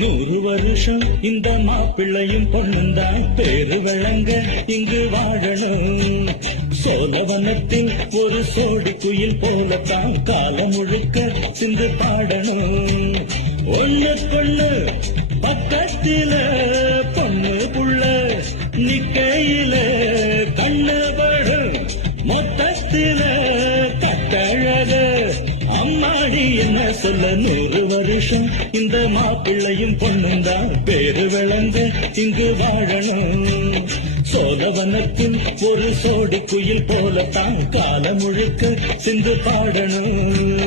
100 வருஷம் இந்த மாப்பிள்ளையும் பொண்ணுந்தான் பேரு விளங்க இங்கு வாழணும். சோழவனத்தில் ஒரு சோடி குயில் போலத்தான் காலம் முழுக்க சிந்து பாடணும். ஒண்ணு பொண்ணு பக்கத்தில பொண்ணு புள்ள நிக்கையில கண்ணு படும் மொத்தத்தில கட்டழக அம்மாடி என்ன சொல்ல 100 வருஷம் இந்த மாப்பிள்ளையும் பொண்ணுந்தான் பேரு விளங்க இங்கு வாழணும். சோழவனத்தில் ஒரு சோடி குயில் போலத்தான் காலம் முழுக்க சிந்து பாடணும்.